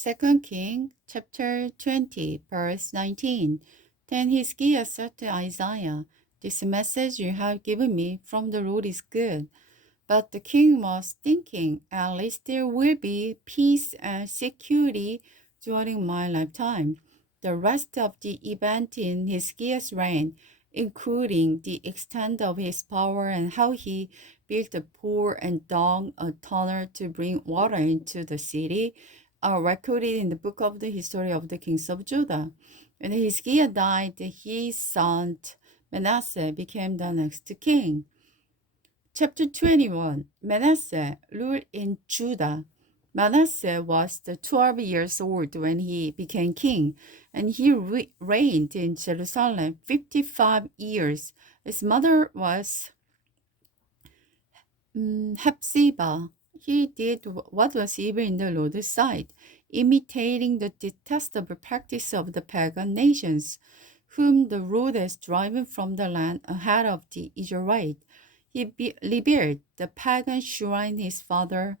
2 King chapter 20, verse 19. Then Hezekiah said to Isaiah, "This message you have given me from the Lord is good." But the king was thinking, "At least there will be peace and security during my lifetime." The rest of the event in Hezekiah's reign, including the extent of his power and how he built a pool and dug a tunnel to bring water into the city, are recorded in the book of the history of the kings of Judah. When Hezekiah died, his son Manasseh became the next king. Chapter 21. Manasseh ruled in Judah. Manasseh was 12 years old when he became king, and he reigned in Jerusalem 55 years. His mother was Hephzibah. He did what was evil in the Lord's sight, imitating the detestable practice of the pagan nations, whom the Lord has driven from the land ahead of the Israelites. He rebuilt the pagan shrine his father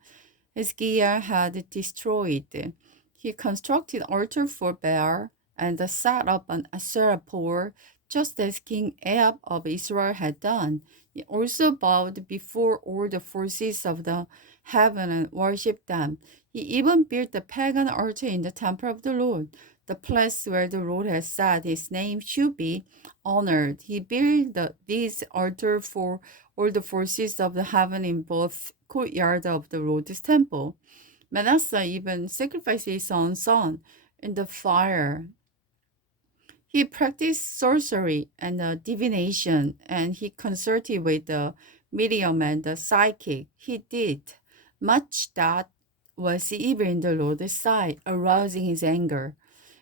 Hezekiah had destroyed. He constructed altar for Baal and set up an Asherah pole, just as King Ahab of Israel had done. He also bowed before all the forces of the heaven and worshipped them. He even built a pagan altar in the temple of the Lord, the place where the Lord had said his name should be honored. He built these altars for all the forces of the heaven in both courtyard of the Lord's temple. Manasseh even sacrificed his own son in the fire. He practiced sorcery and divination, and he consulted with the medium and the psychic. He did much that was evil in the Lord's sight, arousing his anger.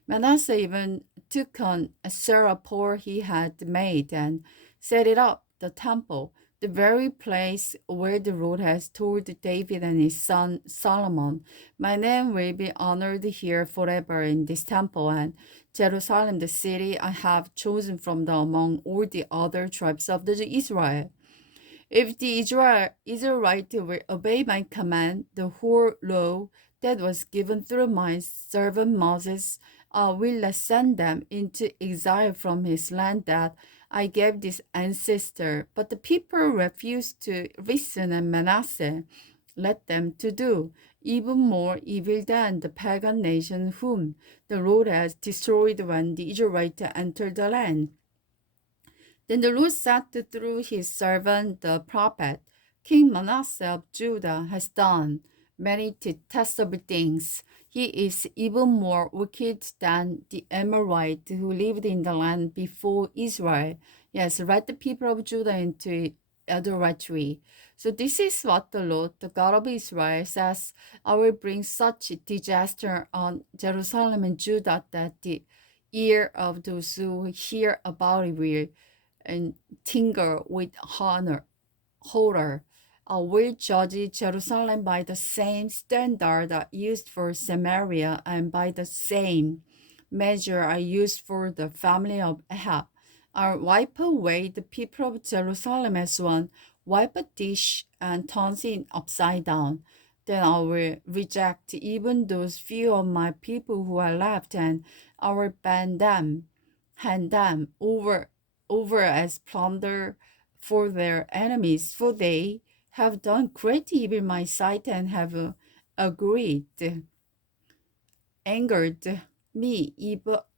Manasseh even took on a Asherah pole he had made and set it up, the temple, the very place where the Lord has told David and his son Solomon, "My name will be honored here forever in this temple, and Jerusalem, the city I have chosen from among all the other tribes of the Israel. If the Israelite will obey my command, the whole law that was given through my servant Moses, I will send them into exile from his land that I gave this ancestor." But the people refused to listen, and Manasseh led them to do even more evil than the pagan nation whom the Lord has destroyed when the Israelites entered the land. Then the Lord said through his servant the prophet, "King Manasseh of Judah has done many detestable things. He is even more wicked than the Amorite who lived in the land before Israel. He has led the people of Judah into idolatry." So this is what the Lord, the God of Israel, says: "I will bring such disaster on Jerusalem and Judah that the ear of those who hear about it will and tingle with horror. I will judge Jerusalem by the same standard I used for Samaria and by the same measure I used for the family of Ahab. I'll wipe away the people of Jerusalem as one wipe a dish and turns it upside down. Then I will reject even those few of my people who are left, and I will hand them over as plunder for their enemies, for they have done great evil in my sight and have agreed, angered me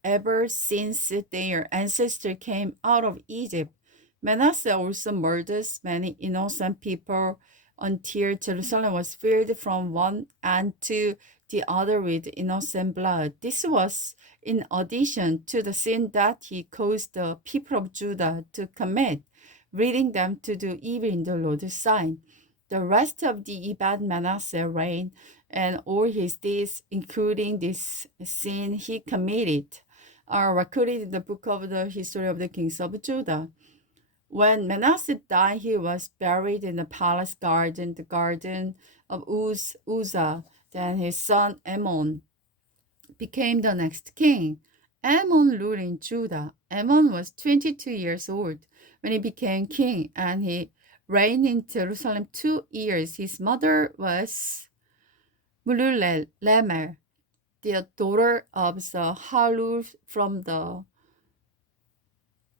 ever since their ancestor came out of Egypt. Manasseh also murders many innocent people until Jerusalem was filled from one end to the other with innocent blood. This was in addition to the sin that he caused the people of Judah to commit, leading them to do evil in the Lord's sight. The rest of the event Manasseh reigned and all his deeds, including this sin he committed, are recorded in the book of the history of the kings of Judah. When Manasseh died, he was buried in the palace garden, the garden of Uzzah. Then his son Ammon became the next king. Ammon ruled in Judah. Ammon was 22 years old when he became king, and he reigned in Jerusalem 2 years. His mother was Mululemel. the daughter of the Halul from the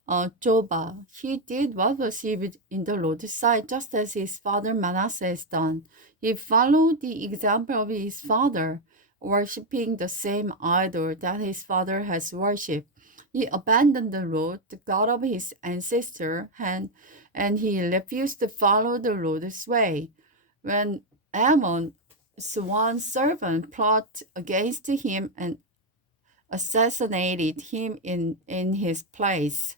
Joba. He did what was evil in the Lord's sight, just as his father Manasseh has done. He followed the example of his father, worshipping the same idol that his father has worshipped. He abandoned the Lord, the God of his ancestor, and he refused to follow the Lord's way. When Ammon, Swan's servant, plotted against him and assassinated him in his place.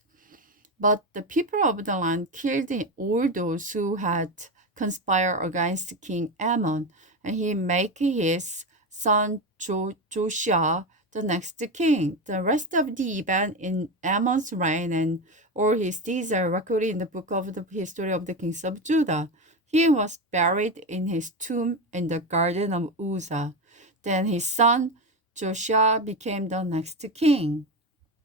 But the people of the land killed all those who had conspired against King Ammon, and he made his son Joshua the next king. The rest of the event in Ammon's reign and all his deeds are recorded in the book of the history of the kings of Judah. He was buried in his tomb in the garden of Uzzah. Then his son Joshua became the next king.